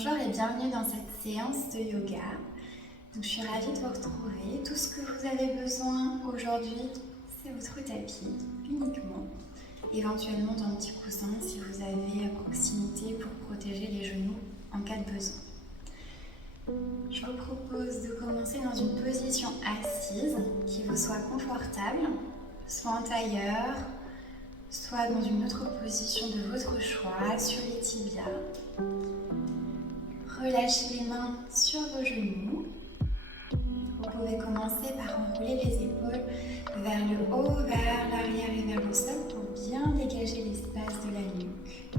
Bonjour et bienvenue dans cette séance de yoga. Donc, je suis ravie de vous retrouver. Tout ce que vous avez besoin aujourd'hui, c'est votre tapis uniquement. Éventuellement d'un petit coussin si vous avez à proximité pour protéger les genoux en cas de besoin. Je vous propose de commencer dans une position assise qui vous soit confortable, soit en tailleur, soit dans une autre position de votre choix, sur les tibias. Relâchez les mains sur vos genoux. Vous pouvez commencer par enrouler les épaules vers le haut, vers l'arrière et vers le sol pour bien dégager l'espace de la nuque.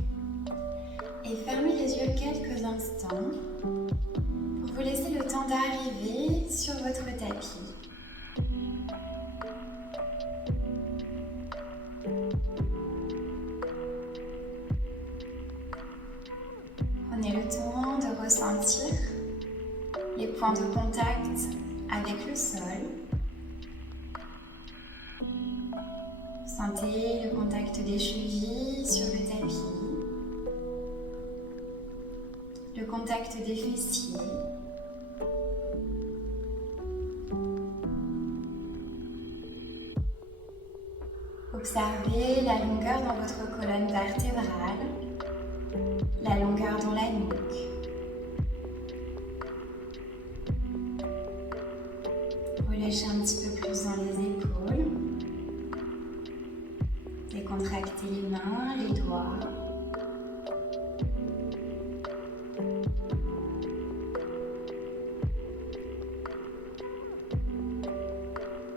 Et fermez les yeux quelques instants pour vous laisser le temps d'arriver sur votre tapis. Prenez le temps de ressentir les points de contact avec le sol. Sentez le contact des chevilles sur le tapis, le contact des fessiers. Observez la longueur dans votre colonne vertébrale, la longueur dans la nuque. Relâchez un petit peu plus dans les épaules. Décontractez les mains, les doigts.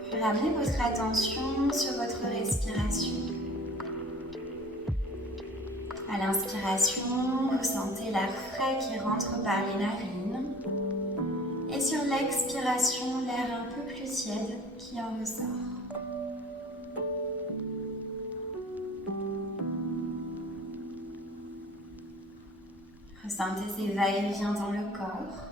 Puis ramenez votre attention sur votre respiration. À l'inspiration, vous sentez l'air frais qui rentre par les narines. Et sur l'expiration, l'air un peu plus tiède qui en ressort. Ressentez ces va-et-vient dans le corps.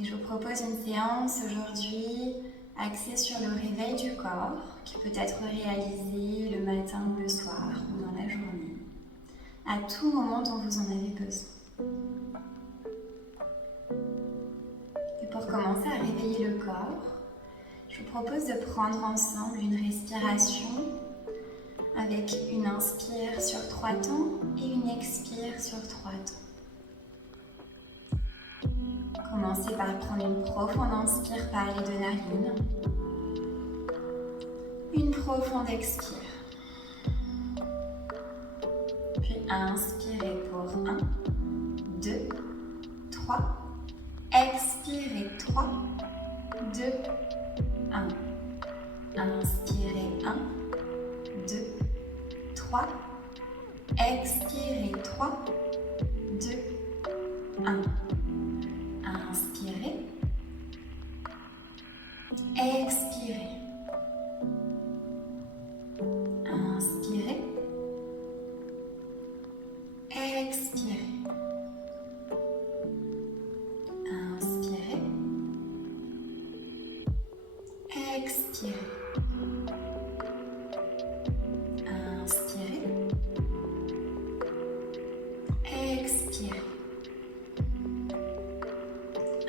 Et je vous propose une séance aujourd'hui axée sur le réveil du corps qui peut être réalisé le matin ou le soir ou dans la journée, à tout moment dont vous en avez besoin. Et pour commencer à réveiller le corps, je vous propose de prendre ensemble une respiration avec une inspire sur 3 temps et une expire sur 3 temps. Commencez par prendre une profonde inspire par les deux narines. Une profonde expire. Puis inspirez pour 1, 2, 3. Expirez 3, 2, 1. Inspirez 1, 2, 3. Expirez 3, 2, 1. Inspirez. Expirez. Inspirez. Expirez. Inspirez. Expirez. Inspirez. Expirez.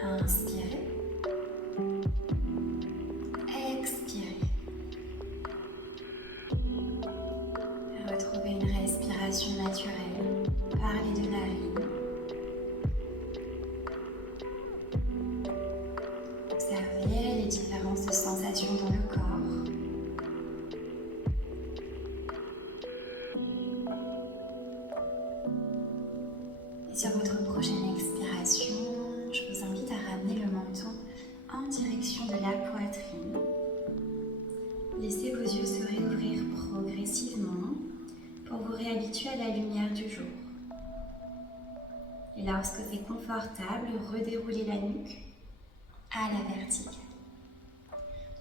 Inspirez. Expirez. Retrouvez une respiration naturelle par les deux narines. Observez les différences de sensations dans le corps. Et sur votre prochaine expiration, je vous invite à ramener le menton en direction de la poitrine. Laissez vos yeux se réouvrir progressivement pour vous réhabituer à la lumière du jour. Et lorsque c'est confortable, redéroulez la nuque à la verticale.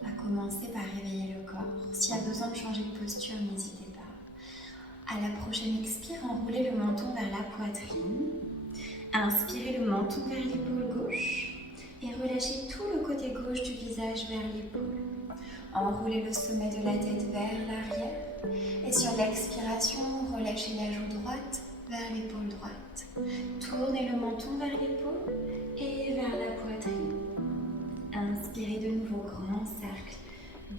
On va commencer par réveiller le corps. S'il y a besoin de changer de posture, n'hésitez pas. À la prochaine expire, enroulez le menton vers la poitrine. Inspirez le menton vers l'épaule gauche et relâchez tout le côté gauche du visage vers l'épaule. Enroulez le sommet de la tête vers l'arrière. Et sur l'expiration, relâchez la joue droite vers l'épaule droite. Tournez le menton vers l'épaule et vers la poitrine. Inspirez de nouveau, grand cercle.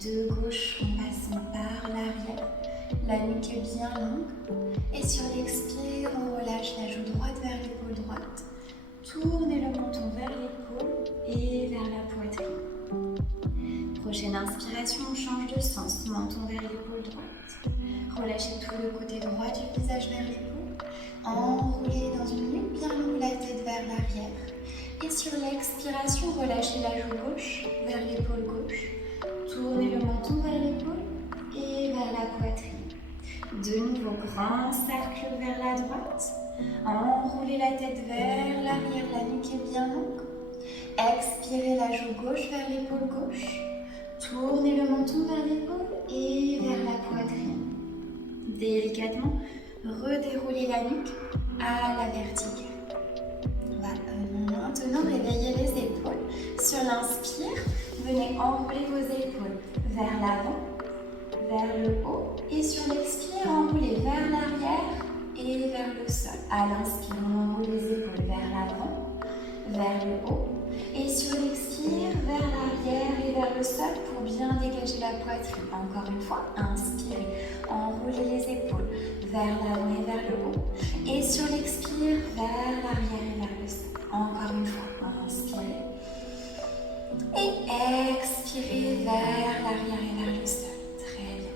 De gauche en passant par l'arrière. La nuque est bien longue. Et sur l'expire, on relâche la joue droite vers l'épaule droite. Tournez le menton vers l'épaule et vers la poitrine. Prochaine inspiration, on change de sens. Menton vers l'épaule droite. Relâchez tout le côté droit du visage vers l'épaule. Enroulez dans une nuque bien longue la tête vers l'arrière. Et sur l'expiration, relâchez la joue gauche vers l'épaule gauche. Tournez le menton vers l'épaule et vers la poitrine. De nouveau, grand cercle vers la droite. Enroulez la tête vers l'arrière, la nuque est bien longue. Expirez la joue gauche vers l'épaule gauche. Tournez le menton vers l'épaule et vers la poitrine. Délicatement, redéroulez la nuque à la verticale. On va maintenant réveiller les épaules. Sur l'inspire, venez enrouler vos épaules vers l'avant, vers le haut. Et sur l'expire, enroulez vers l'arrière et vers le sol. À l'inspire, on enroule les épaules vers l'avant, vers le haut. Et sur l'expire, vers l'arrière et vers le sol pour bien dégager la poitrine. Encore une fois, inspirez, enroulez les épaules vers l'avant et vers le haut. Et sur l'expire, vers l'arrière et vers le sol. Encore une fois, inspirez. Et expirez vers l'arrière et vers le sol. Très bien.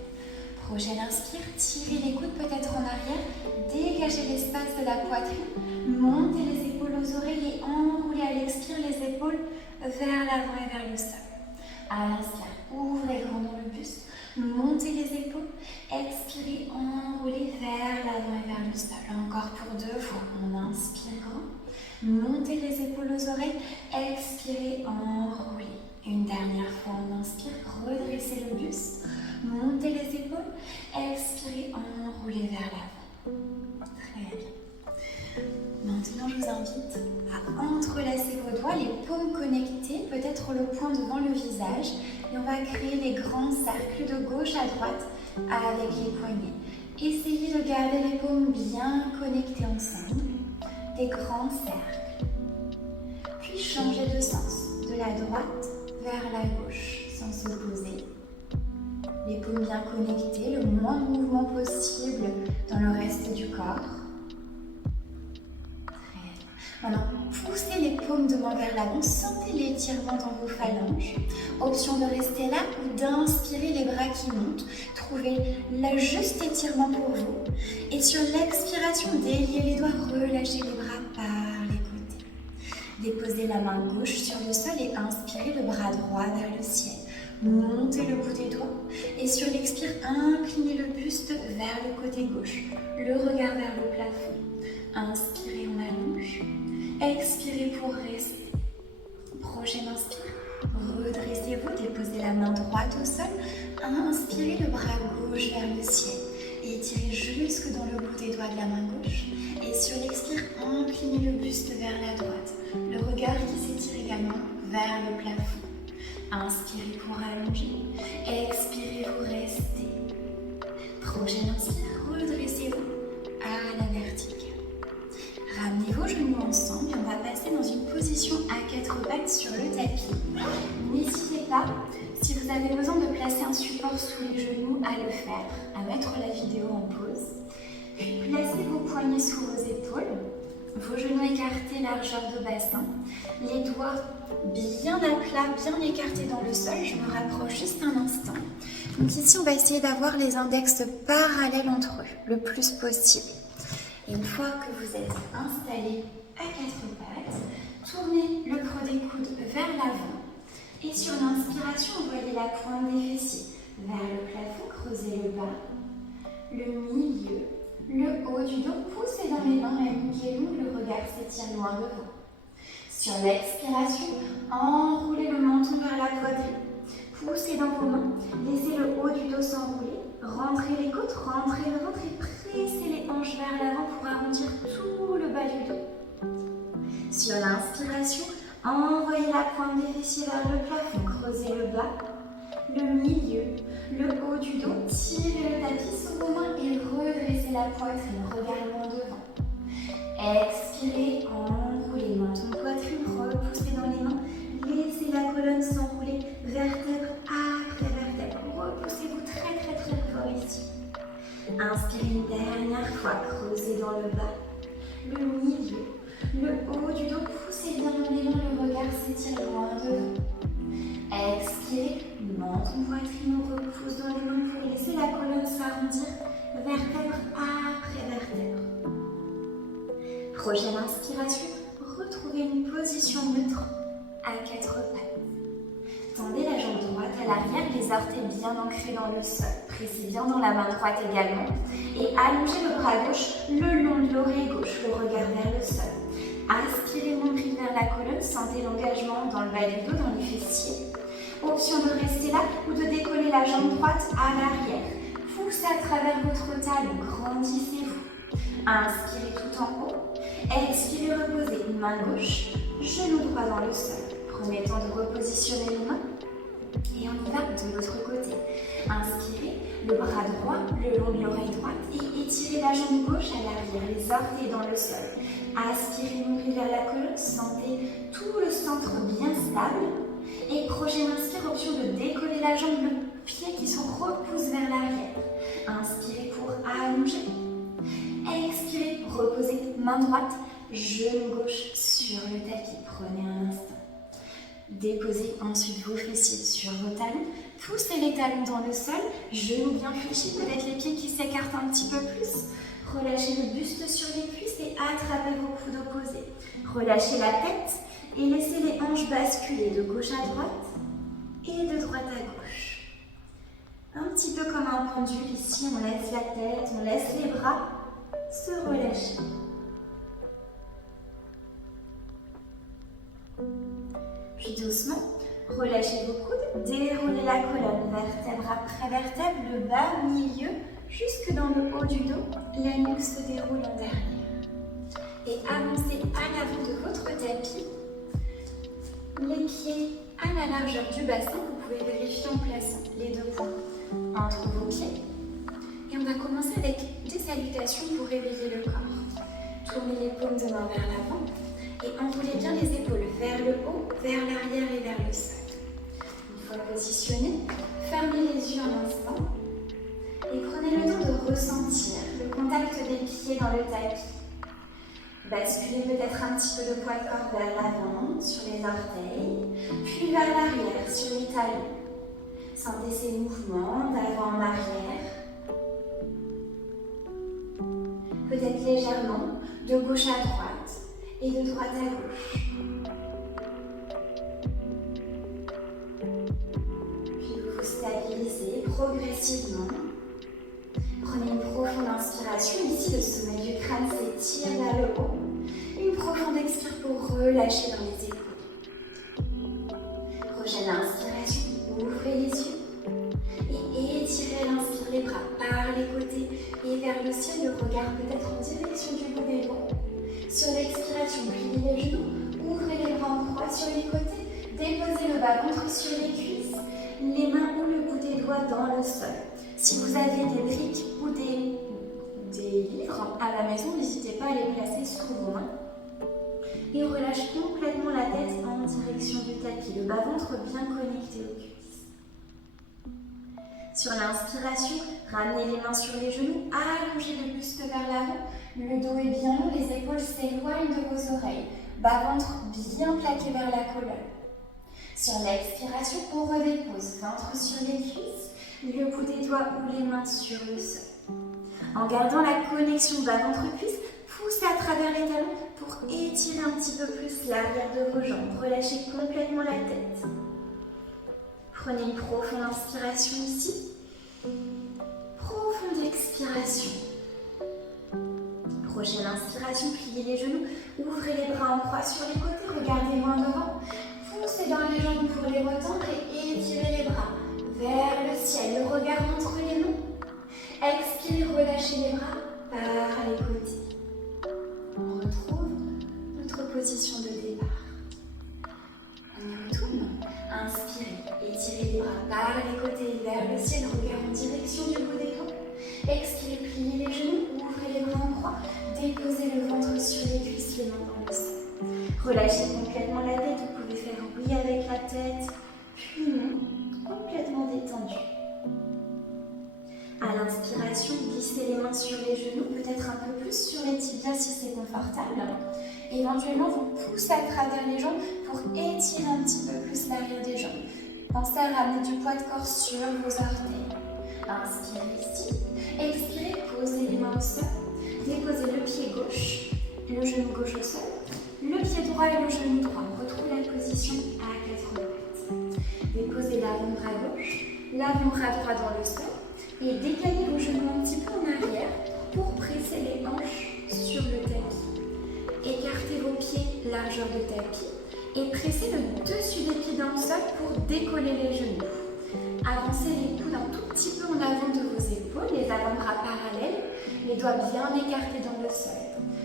Prochaine inspire, tirez les coudes peut-être en arrière, dégagez l'espace de la poitrine, montez les épaules aux oreilles et enroulez à l'expire les épaules vers l'avant et vers le sol. À l'inspire, ouvrez grandement le buste, montez les épaules, expirez, enroulez vers l'avant et vers le sol. Encore pour 2 fois, on inspire grand, montez les épaules aux oreilles, expirez, enroulez. Une dernière fois, on inspire, redressez le buste, montez les épaules, expirez, enroulez vers l'avant. Très bien. Maintenant, je vous invite à entrelacer vos doigts, les paumes connectées, peut-être le poing devant le visage. Et on va créer des grands cercles de gauche à droite avec les poignets. Essayez de garder les paumes bien connectées ensemble. Des grands cercles. Puis changez de sens, de la droite vers la gauche, sans s'opposer. Les paumes bien connectées, le moins de mouvement possible dans le reste du corps. Maintenant, poussez les paumes devant vers l'avant, sentez l'étirement dans vos phalanges. Option de rester là ou d'inspirer les bras qui montent. Trouvez le juste étirement pour vous. Et sur l'expiration, déliez les doigts, relâchez les bras par les côtés. Déposez la main gauche sur le sol et inspirez le bras droit vers le ciel. Montez le bout des doigts et sur l'expire, inclinez le buste vers le côté gauche. Le regard vers le plafond. Inspirez, on allonge. Expirez pour rester. Prochaine inspire. Redressez-vous, déposez la main droite au sol. Inspirez le bras gauche vers le ciel. Et étirez jusque dans le bout des doigts de la main gauche. Et sur l'expire, inclinez le buste vers la droite. Le regard qui s'étire également vers le plafond. Inspirez pour allonger. Expirez, vous restez. Prochaine inspire, redressez-vous à la verticale. Ramenez vos genoux ensemble et on va passer dans une position à 4 pattes sur le tapis. N'hésitez pas, si vous avez besoin de placer un support sous les genoux, à le faire, à mettre la vidéo en pause. Puis placez vos poignets sous vos épaules, vos genoux écartés, largeur de bassin, les doigts bien à plat, bien écartés dans le sol. Je me rapproche juste un instant. Donc ici, on va essayer d'avoir les index parallèles entre eux, le plus possible. Et une fois que vous êtes installé à 4 pattes, tournez le creux des coudes vers l'avant. Et sur l'inspiration, envoyez la pointe des fessiers vers le plafond, creusez le bas, le milieu, le haut du dos. Poussez dans les mains, la nuque est longue, le regard s'étire loin devant. Sur l'expiration, enroulez le menton vers la poitrine. Poussez dans vos mains, laissez le haut du dos s'enrouler. Rentrez les côtes, rentrez le ventre et pressez les hanches vers l'avant pour arrondir tout le bas du dos. Sur l'inspiration, envoyez la pointe des fessiers vers le plafond, creusez le bas, le milieu, le haut du dos. Tirez le tapis sous vos mains et redressez la poitrine, regardez en devant. Expirez, enroulez menton, poitrine, repoussez dans les mains. Laissez la colonne s'enrouler, vertèbre après vertèbre. Repoussez-vous très fort ici. Inspirez une dernière fois, creusez dans le bas, le milieu, le haut du dos. Poussez bien l'élan, le regard s'étire loin devant. Expirez, menton, poitrine, on repousse dans les mains pour laisser la colonne s'arrondir, vertèbre après vertèbre. Prochaine inspiration, retrouvez une position neutre à 4 pattes. Tendez la jambe droite à l'arrière, les orteils bien ancrés dans le sol. Pressez bien dans la main droite également. Et allongez le bras gauche le long de l'oreille gauche, le regard vers le sol. Aspirez nombril vers la colonne, sentez l'engagement dans le bas du dos, dans les fessiers. Option de rester là ou de décoller la jambe droite à l'arrière. Poussez à travers votre talon, grandissez-vous. Inspirez tout en haut. Expirez, reposez une main gauche, genou droit dans le sol. Prenez le temps de repositionner les mains. Et on y va de l'autre côté. Inspirez, le bras droit le long de l'oreille droite et étirez la jambe gauche à l'arrière, les orteils dans le sol. Aspirez, nombril vers la colonne, sentez tout le centre bien stable. Et prochaine inspire, option de décoller la jambe, le pied qui se repousse vers l'arrière. Inspirez pour allonger. Expirez, reposez, main droite, genou gauche sur le tapis. Prenez un instant. Déposez ensuite vos fessiers sur vos talons. Poussez les talons dans le sol, genoux bien fléchis, peut-être les pieds qui s'écartent un petit peu plus. Relâchez le buste sur les cuisses et attrapez vos coudes opposés. Relâchez la tête et laissez les hanches basculer de gauche à droite et de droite à gauche. Un petit peu comme un pendule ici, on laisse la tête, on laisse les bras se relâcher. Puis doucement, relâchez vos coudes, déroulez la colonne, vertèbre après vertèbre, le bas, milieu, jusque dans le haut du dos, la nuque se déroule en derrière. Et avancez à l'avant de votre tapis, les pieds à la largeur du bassin, vous pouvez vérifier en plaçant les deux points entre vos pieds. Et on va commencer avec des salutations pour réveiller le corps. Tournez les paumes de main vers l'avant. Et enroulez bien les épaules vers le haut, vers l'arrière et vers le sol. Une fois positionné, fermez les yeux un instant et prenez le temps de ressentir le contact des pieds dans le tapis. Basculez peut-être un petit peu le poids de corps vers l'avant, sur les orteils, puis vers l'arrière, sur les talons. Sentez ces mouvements d'avant en arrière. Peut-être légèrement, de gauche à droite. Et de droite à gauche. Puis vous vous stabilisez progressivement. Prenez une profonde inspiration. Ici, le sommet du crâne s'étire vers le haut. Une profonde expire pour relâcher dans les épaules. Prochaine inspiration, ouvrez les yeux. Et étirez à l'inspire les bras par les côtés et vers le ciel. Le regard peut-être en direction du bout des doigts. Sur l'expiration, pliez les genoux, ouvrez les bras en croix sur les côtés, déposez le bas-ventre sur les cuisses, les mains ou le bout des doigts dans le sol. Si vous avez des briques ou des livres à la maison, n'hésitez pas à les placer sous vos mains. Et on relâche complètement la tête en direction du tapis, le bas-ventre bien connecté aux cuisses. Sur l'inspiration, ramenez les mains sur les genoux, allongez le buste vers l'avant. Le dos est bien long, les épaules s'éloignent de vos oreilles. Bas-ventre bien plaqué vers la colonne. Sur l'expiration, on redépose ventre sur les cuisses, le bout des doigts ou les mains sur le sol. En gardant la connexion bas-ventre-cuisse, poussez à travers les talons pour étirer un petit peu plus l'arrière de vos jambes. Relâchez complètement la tête. Prenez une profonde inspiration ici. Profonde expiration. Prochaine inspiration, pliez les genoux, ouvrez les bras en croix sur les côtés, regardez loin devant. Poussez dans les jambes pour les retendre et étirez les bras vers le ciel, le regard entre les mains. Expirez, relâchez les bras par les côtés. On retrouve notre position de départ. On y retourne. Inspirez, étirez les bras par les côtés. déposez le ventre sur les cuisses, les mains dans le sol. Relâchez complètement la tête, vous pouvez faire oui avec la tête, puis non, complètement détendu. À l'inspiration, glissez les mains sur les genoux, peut-être un peu plus sur les tibias si c'est confortable. Éventuellement, vous poussez à travers les jambes pour étirer un petit peu plus l'arrière des jambes. Pensez à ramener du poids de corps sur vos orteils. Inspirez ici. Expirez, posez les mains au sol. Déposez le pied gauche, le genou gauche au sol. Le pied droit et le genou droit. Retrouvez la position à 4 pattes. Déposez l'avant-bras gauche, l'avant-bras droit dans le sol. Et décalez vos genoux un petit peu en arrière pour presser les hanches sur le tapis. Écartez vos pieds largeur de tapis et pressez le dessus des pieds dans le sol pour décoller les genoux. Avancez les coudes un tout petit peu en avant de vos épaules, les avant-bras parallèles, les doigts bien écartés dans le sol.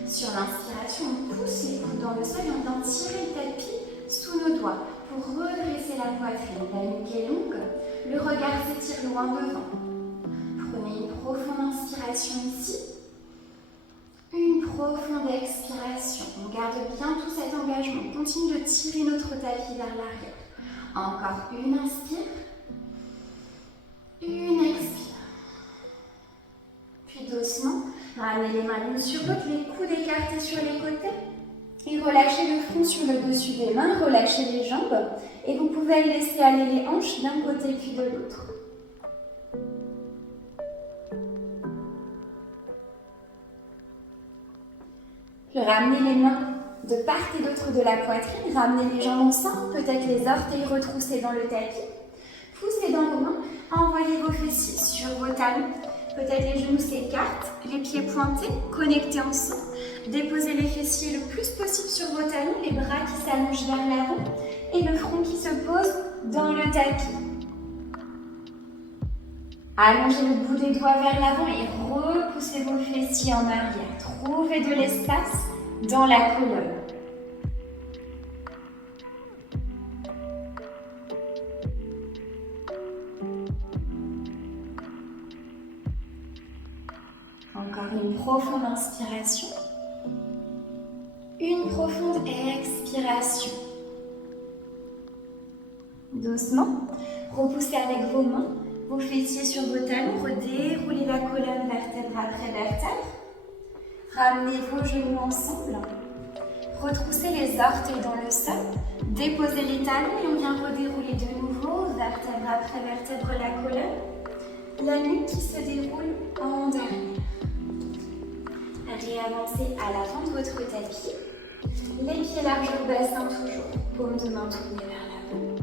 Sur l'inspiration, on pousse les coudes dans le sol et on vient tirer le tapis sous nos doigts pour redresser la poitrine. La nuque est longue, le regard s'étire loin devant. Prenez une profonde inspiration ici, une profonde expiration. On garde bien tout cet engagement. On continue de tirer notre tapis vers l'arrière. Encore une inspire, une expire. Puis doucement, ramenez les mains l'une sur l'autre, les coudes écartés sur les côtés. Et relâchez le front sur le dessus des mains, relâchez les jambes. Et vous pouvez laisser aller les hanches d'un côté puis de l'autre. Ramenez les mains de part et d'autre de la poitrine, ramenez les jambes ensemble, peut-être les orteils retroussés dans le tapis. Poussez dans vos mains, envoyez vos fessiers sur vos talons. Peut-être les genoux s'écartent, les pieds pointés, connectés ensemble. Déposez les fessiers le plus possible sur vos talons, les bras qui s'allongent vers l'avant et le front qui se pose dans le tapis. Allongez le bout des doigts vers l'avant et repoussez vos fessiers en arrière. Trouvez de l'espace dans la colonne. Encore une profonde inspiration. Une profonde expiration. Doucement, repoussez avec vos mains vos fessiers sur vos talons, redéroulez la colonne vertèbre après vertèbre. Ramenez vos genoux ensemble. Retroussez les orteils dans le sol. Déposez les talons et on vient redérouler de nouveau, vertèbre après vertèbre, la colonne. La nuque qui se déroule en derrière. Réavancez à l'avant de votre tapis. Les pieds largeur bassin toujours. Paume de main tournée vers l'avant.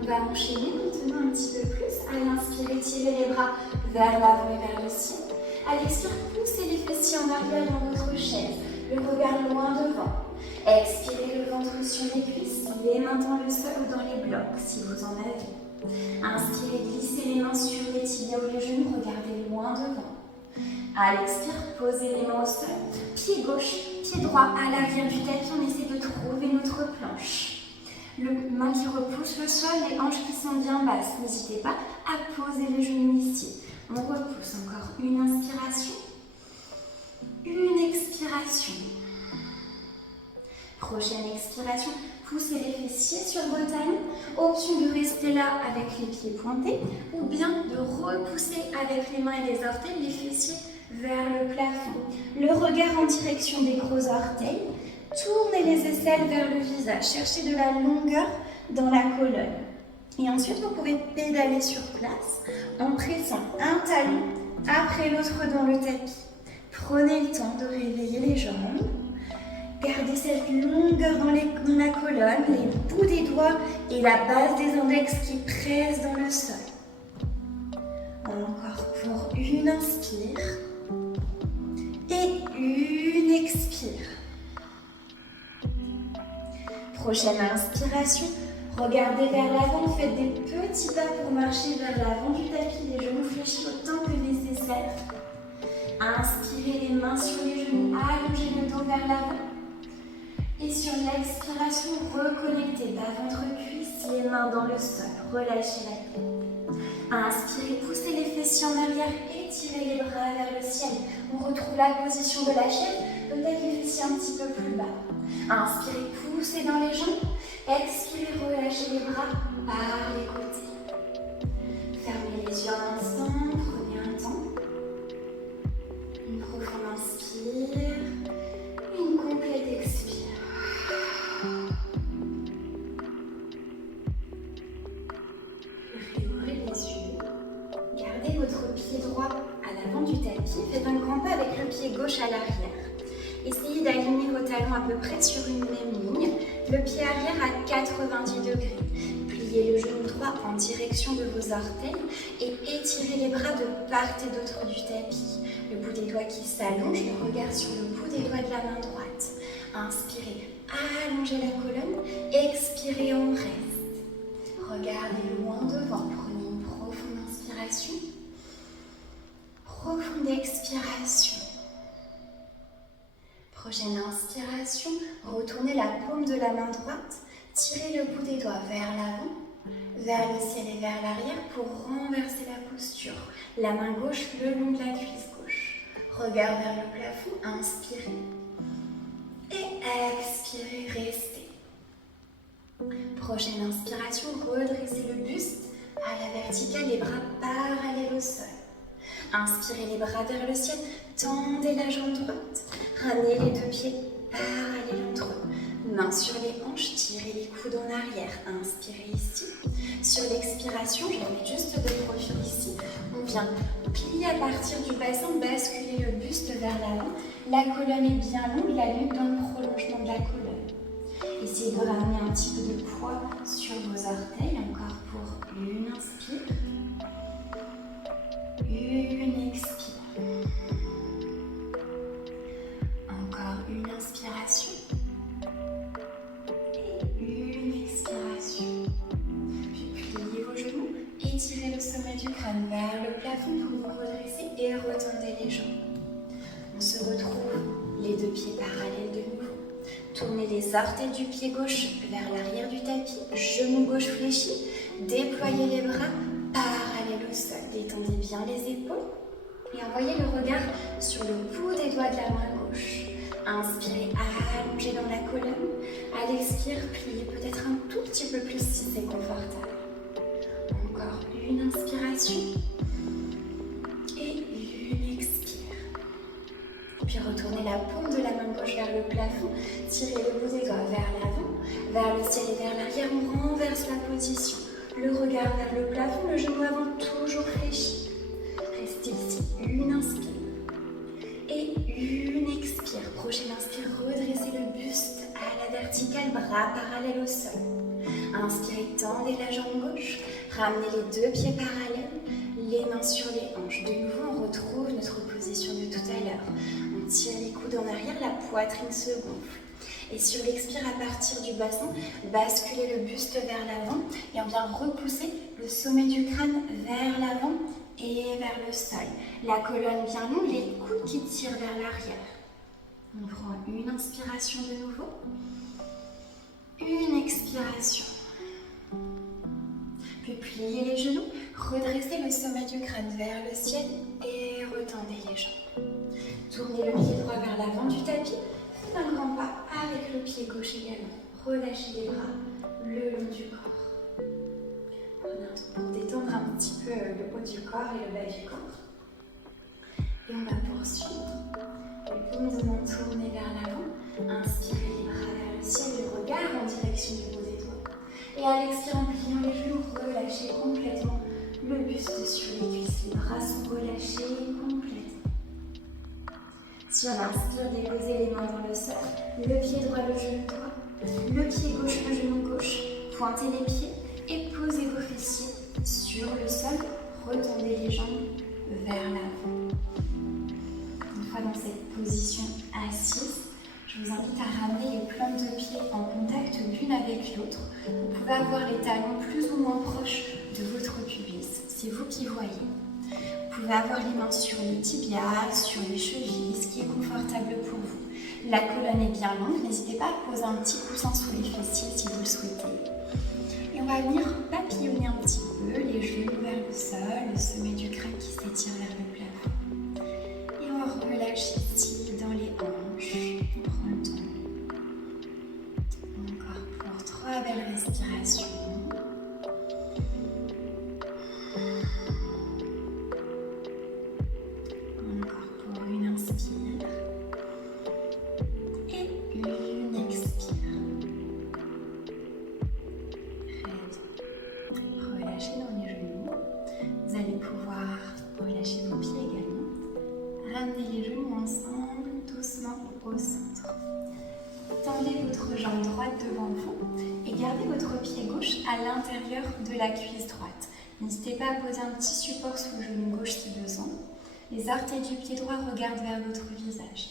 On va enchaîner maintenant un petit peu plus. À l'inspire, tirez les bras vers l'avant et vers le ciel. À l'expire, poussez les fessiers en arrière dans votre chaise. Le regard loin devant. Expirez le ventre sur les cuisses, les mains dans le sol ou dans les blocs si vous en avez. Inspirez, glissez les mains sur les tibias ou les genoux, regardez loin devant. À l'expire, posez les mains au sol. Pied gauche, pied droit à l'arrière du tapis, on essaie de trouver notre planche. Le main qui repousse le sol, les hanches qui sont bien basses. N'hésitez pas à poser les genoux ici. On repousse encore une inspiration, une expiration. Prochaine expiration, poussez les fessiers sur vos talons. Option de rester là avec les pieds pointés ou bien de repousser avec les mains et les orteils les fessiers vers le plafond. Le regard en direction des gros orteils. Tournez les aisselles vers le visage. Cherchez de la longueur dans la colonne. Et ensuite, vous pouvez pédaler sur place en pressant un talon après l'autre dans le tapis. Prenez le temps de réveiller les jambes. Gardez cette longueur dans la colonne, les bouts des doigts et la base des index qui pressent dans le sol. Encore pour une inspire et une expire. Prochaine inspiration, regardez vers l'avant, faites des petits pas pour marcher vers l'avant du tapis, les genoux fléchis autant que nécessaire. Inspirez les mains sur les genoux, allongez le dos vers l'avant. Et sur l'expiration, reconnectez bas ventre cuisse, les mains dans le sol, relâchez la tête. Inspirez, poussez les fessiers en arrière, étirez les bras vers le ciel. On retrouve la position de la chaise. peut-être les fessiers un petit peu plus bas. Inspirez, poussez dans les jambes. Expirez, relâchez les bras par les côtés. Fermez les yeux un instant, prenez un temps. Une profonde inspire, une complète expire. Réouvrez les yeux. Gardez votre pied droit à l'avant du tapis. Faites un grand pas avec le pied gauche à l'arrière. Essayez d'aligner vos talons à peu près sur une même ligne. Le pied arrière à 90 degrés. Pliez le genou droit en direction de vos orteils et étirez les bras de part et d'autre du tapis. Le bout des doigts qui s'allonge, le regard sur le bout des doigts de la main droite. Inspirez, allongez la colonne. Expirez, on reste. Regardez loin devant. Prenez une profonde inspiration. Profonde expiration. Prochaine inspiration, retournez la paume de la main droite, tirez le bout des doigts vers l'avant, vers le ciel et vers l'arrière pour renverser la posture. La main gauche le long de la cuisse gauche. Regard vers le plafond, inspirez. Et expirez, restez. Prochaine inspiration, redressez le buste à la verticale, les bras parallèles au sol. Inspirez les bras vers le ciel, tendez la jambe droite, ramenez les deux pieds parallèles entre eux. Mains sur les hanches, tirez les coudes en arrière. Inspirez ici. Sur l'expiration, je vais juste de profil ici. On vient plier à partir du bassin, basculer le buste vers l'avant. La colonne est bien longue, la nuque dans le prolongement de la colonne. Essayez de ramener un petit peu de poids sur vos orteils, encore pour une inspire. Une expire. Encore une inspiration. Et une expiration. Puis pliez vos genoux, étirez le sommet du crâne vers le plafond pour vous redresser et retendez les jambes. On se retrouve les deux pieds parallèles de nouveau. Tournez les orteils du pied gauche vers l'arrière du tapis, genou gauche fléchi, déployez les bras parallèles au sol. Détendez bien les épaules et envoyez le regard sur le bout des doigts de la main gauche. Inspirez, allongez dans la colonne. À l'expire, pliez peut-être un tout petit peu plus si c'est confortable. Encore une inspiration et une expire. Puis retournez la paume de la main gauche vers le plafond. Tirez le bout des doigts vers l'avant, vers le ciel et vers l'arrière. On renverse la position. Le regard vers le plafond, le genou avant toujours fléchi. Restez ici, une inspire et une expire. Prochaine inspire, redressez le buste à la verticale, bras parallèles au sol. Inspirez, tendez la jambe gauche, ramenez les deux pieds parallèles, les mains sur les hanches. De nouveau, on retrouve notre position de tout à l'heure. On tire les coudes en arrière, la poitrine se gonfle. Et sur l'expire, à partir du bassin, basculez le buste vers l'avant et on vient repousser le sommet du crâne vers l'avant et vers le sol. La colonne bien longue, les coudes qui tirent vers l'arrière. On prend une inspiration de nouveau, une expiration. Puis pliez les genoux, redressez le sommet du crâne vers le ciel et retendez les jambes. Tournez le pied droit vers l'avant du tapis. Faites un grand pas avec le pied gauche également. Relâchez les bras le long du corps. Prenez un temps pour détendre un petit peu le haut du corps et le bas du corps. Et on va poursuivre. Les paumes de main tournées vers l'avant. Inspirez les bras vers le ciel, le regard en direction du bout des doigts. Et à l'expire, en pliant les genoux, relâchez complètement le buste sur les cuisses. Les bras sont relâchés complètement. Si on inspire, déposez les mains dans le sol, le pied droit, le genou droit, le pied gauche, le genou gauche, pointez les pieds et posez vos fessiers sur le sol, retendez les jambes vers l'avant. Une fois dans cette position assise, je vous invite à ramener les plantes de pied en contact l'une avec l'autre. Vous pouvez avoir les talons plus ou moins proches de votre pubis, c'est vous qui voyez. Vous pouvez avoir les mains sur les tibias, sur les chevilles, ce qui est confortable pour vous. La colonne est bien longue, n'hésitez pas à poser un petit coussin sous les fessiers si vous le souhaitez. Et on va venir papillonner un petit peu, les genoux vers le sol, le sommet du crâne qui s'étire vers le plafond. Et on relâche ici dans les hanches. 3 belles respirations. Encore pour une inspire et une expire. Très bien. Relâchez dans les genoux. Vous allez pouvoir relâcher vos pieds également. Ramenez les genoux ensemble, doucement au centre. Tendez votre jambe droite devant vous et gardez votre pied gauche à l'intérieur de la cuisse droite. N'hésitez pas à poser un petit support sous le genou gauche si besoin. Les orteils du pied droit regardent vers votre visage.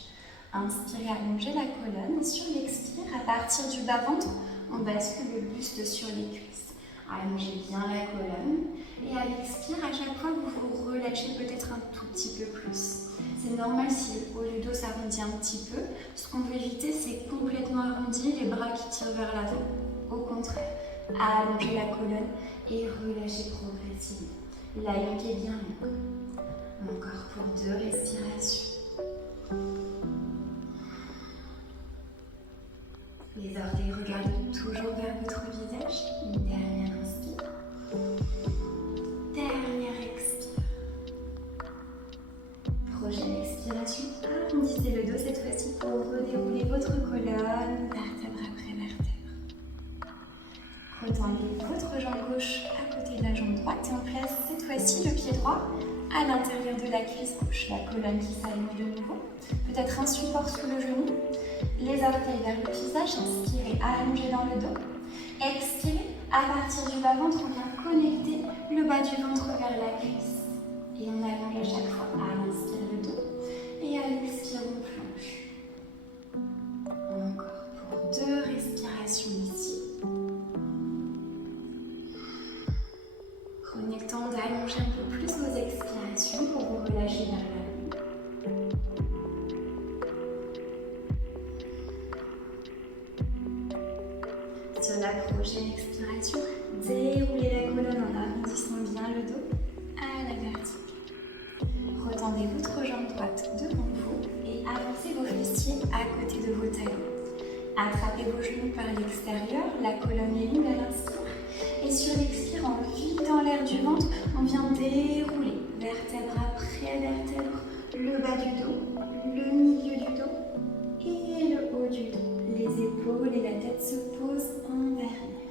Inspirez, allongez la colonne et sur l'expire, à partir du bas-ventre, on bascule le buste sur les cuisses. Allongez bien la colonne et à l'expire, à chaque fois, vous vous relâchez peut-être un tout petit peu plus. C'est normal si le haut du dos s'arrondit un petit peu. Ce qu'on veut éviter, c'est complètement arrondi, les bras qui tirent vers l'avant. Au contraire, allongez la colonne et relâchez progressivement. La nuque est bien longue. Encore pour 2 respirations. Les orteils regardent toujours vers votre visage. Une dernière inspire. Dernière expire. Prochaine expiration, arrondissez le dos cette fois-ci pour redérouler votre colonne, vertèbre après vertèbre. Retendez votre jambe gauche à côté de la jambe droite et on place cette fois-ci le pied droit à l'intérieur de la cuisse gauche. La colonne qui s'allonge de nouveau. Peut-être un support sous le genou. Les orteils vers le visage, inspirez, allongez dans le dos. Expirez, à partir du bas-ventre, on vient connecter le bas du ventre vers la cuisse. Et on allonge à chaque fois. À l'inspire le dos et à l'expire on plonge. Encore pour 2 respirations ici. Prenez le temps d'allonger un peu plus vos expirations pour vous relâcher vers l'avant. Sur la prochaine expiration, déroulez la colonne en arrondissant bien le dos à la verticale. Retendez votre jambe droite devant vous et avancez vos fessiers à côté de vos talons. Attrapez vos genoux par l'extérieur, la colonne est longue à l'inspire. Et sur l'expire, en vidant l'air du ventre, on vient dérouler vertèbre après vertèbre, le bas du dos, le milieu du dos et le haut du dos. Les épaules et la tête se posent en derrière.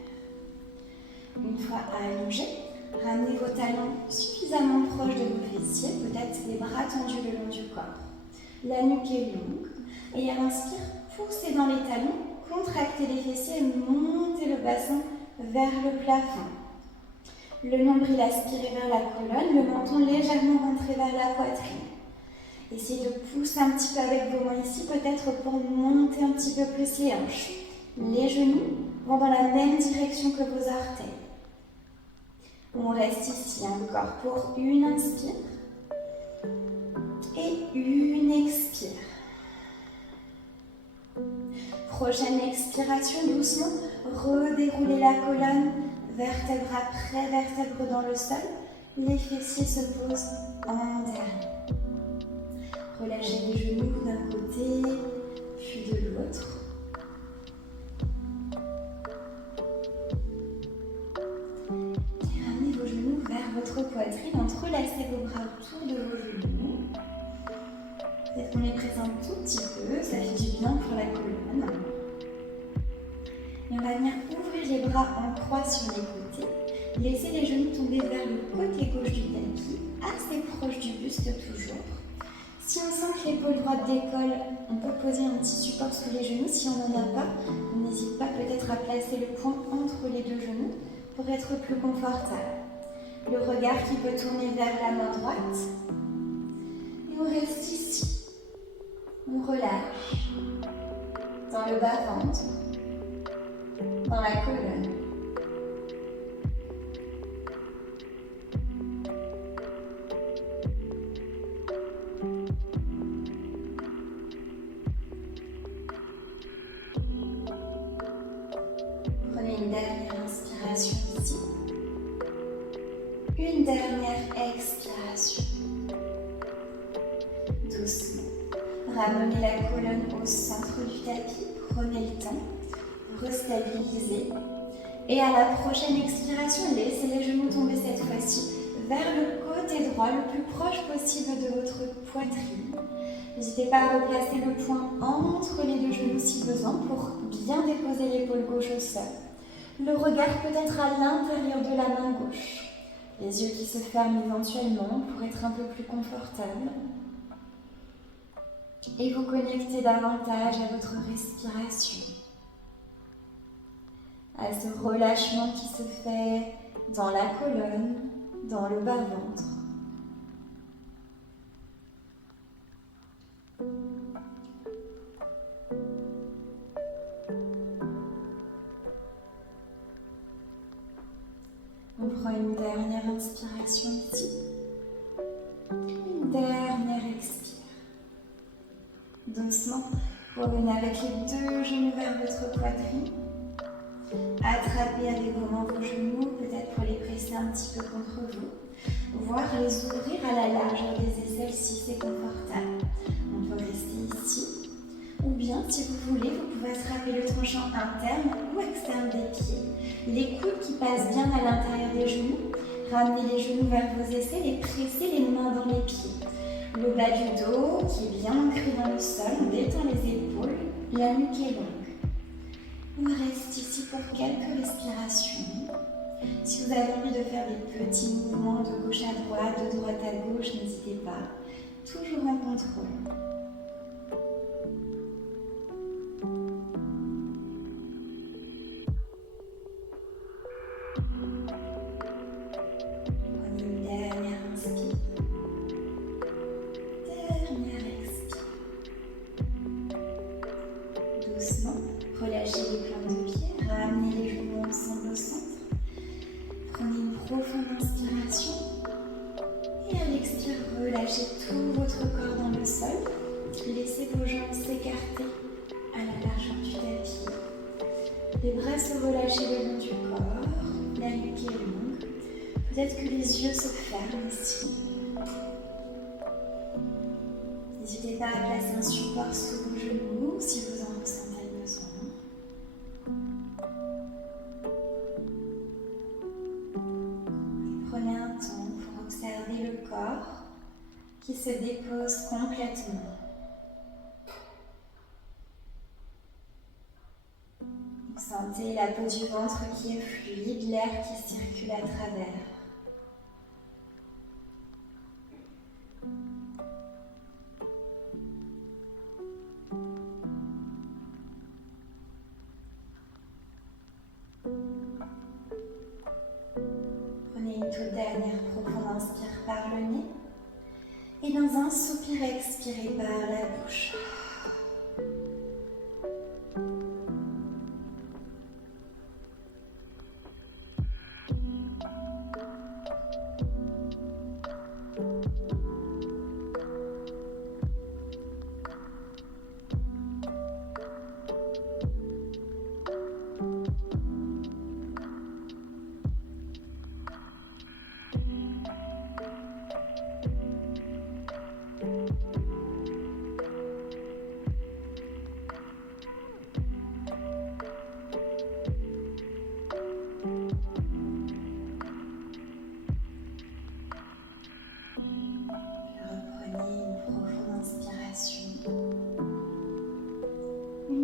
Une fois allongés, ramenez vos talons suffisamment proches de vos fessiers, peut-être les bras tendus le long du corps. La nuque est longue et à l'inspire, poussez dans les talons, contractez les fessiers et montez le bassin vers le plafond. Le nombril aspiré vers la colonne, le menton légèrement rentré vers la poitrine. Essayez de pousser un petit peu avec vos mains ici, peut-être pour monter un petit peu plus les hanches. Les genoux vont dans la même direction que vos orteils. On reste ici encore pour une inspire et une expire. Prochaine expiration, doucement, redéroulez la colonne, vertèbre après vertèbre dans le sol. Les fessiers se posent en derrière. Relâchez les genoux d'un côté, puis de l'autre. Et ramenez vos genoux vers votre poitrine, entrelacez vos bras autour de vos genoux. Peut-être qu'on les presse un tout petit peu, ça fait du bien pour la colonne. Et on va venir ouvrir les bras en croix sur les côtés. Laissez les genoux tomber vers le côté gauche du tapis, assez proche du buste toujours. Si on sent que l'épaule droite décolle, on peut poser un petit support sous les genoux. Si on n'en a pas, on n'hésite pas peut-être à placer le poing entre les deux genoux pour être plus confortable. Le regard qui peut tourner vers la main droite. Et on reste ici. On relâche dans le bas-ventre, dans la colonne. Prenez une dernière inspiration ici. Une dernière expiration. Doucement. Ramenez la colonne au centre du tapis. Prenez le temps. restabiliser. Et à la prochaine expiration, laissez les genoux tomber cette fois-ci vers le côté droit, le plus proche possible de votre poitrine. N'hésitez pas à replacer le poing entre les deux genoux si besoin pour bien déposer l'épaule gauche au sol. Le regard peut être à l'intérieur de la main gauche. Les yeux qui se ferment éventuellement pour être un peu plus confortable. Et vous connectez davantage à votre respiration. À ce relâchement qui se fait dans la colonne, dans le bas-ventre. On prend une dernière inspiration ici. Une dernière expire. Doucement, revenez avec les deux genoux vers votre poitrine. Attrapez avec vos mains vos genoux, peut-être pour les presser un petit peu contre vous. Voire les ouvrir à la largeur des aisselles si c'est confortable. On peut rester ici. Ou bien, si vous voulez, vous pouvez attraper le tranchant interne ou externe des pieds. Les coudes qui passent bien à l'intérieur des genoux. Ramenez les genoux vers vos aisselles et pressez les mains dans les pieds. Le bas du dos qui est bien ancré dans le sol, on détend les épaules, la nuque est longue. On reste ici pour quelques respirations. Si vous avez envie de faire des petits mouvements de gauche à droite, de droite à gauche, n'hésitez pas. Toujours en contrôle. Prenez une dernière inspire. Dernière expire. Doucement, relâchez les plantes de pied, ramenez les genoux ensemble au centre. Prenez une profonde inspiration et à l'expire, relâchez tout votre corps dans le sol. Laissez vos jambes s'écarter à la largeur du tapis. Les bras se relâchent le long du corps, la nuque est longue. Peut-être que les yeux se ferment ici. N'hésitez pas à placer un support sous vos genoux si vous en ressentez le besoin. Prenez un temps pour observer le corps qui se dépose complètement. Vous sentez la peau du ventre qui est fluide, l'air qui circule à travers. Prenez une toute dernière profonde inspire par le nez et dans un soupir expirez par la bouche.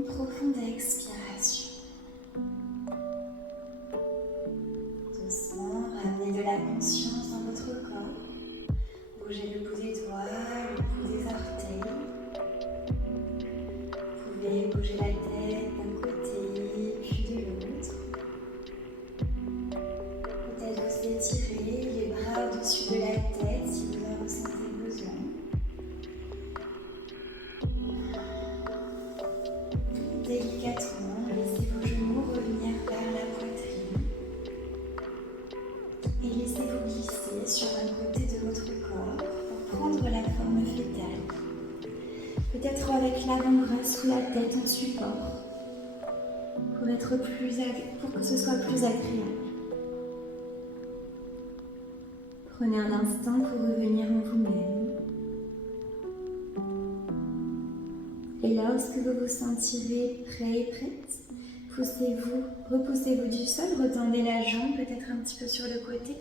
Profonde expiration. Doucement, ramenez de la conscience dans votre corps. Bougez le bout des doigts, le bout des orteils. Vous pouvez bouger la tête d'un côté puis de l'autre. Peut-être vous étirez les bras au-dessus de la tête si vous en ressentez besoin. Délicatement, laissez vos genoux revenir vers la poitrine et laissez-vous glisser sur un côté de votre corps pour prendre la forme fétale. Peut-être avec l'avant-bras sous la tête en support pour que ce soit plus agréable. Prenez un instant pour revenir en vous-même. Et lorsque vous vous sentirez prêt et prête, vous repoussez-vous du sol, retendez la jambe peut-être un petit peu sur le côté.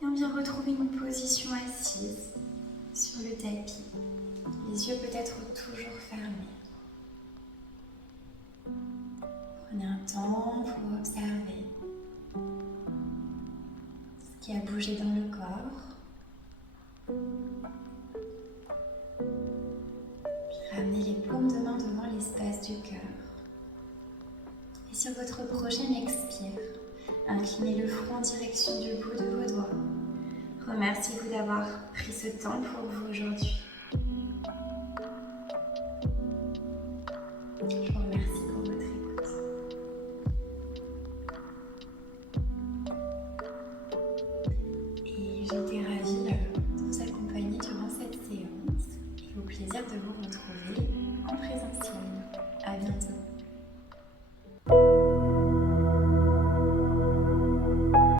Et on vient retrouver une position assise sur le tapis. Les yeux peut-être toujours fermés. Prenez un temps pour observer ce qui a bougé dans le corps. Puis ramenez les paumes de main devant l'espace du cœur. Et sur votre prochaine expire, inclinez le front en direction du bout de vos doigts. Remerciez-vous d'avoir pris ce temps pour vous aujourd'hui. Je vous remercie pour votre écoute. Et j'étais ravie de vous accompagner durant cette séance et au plaisir de vous retrouver en présentiel. À bientôt.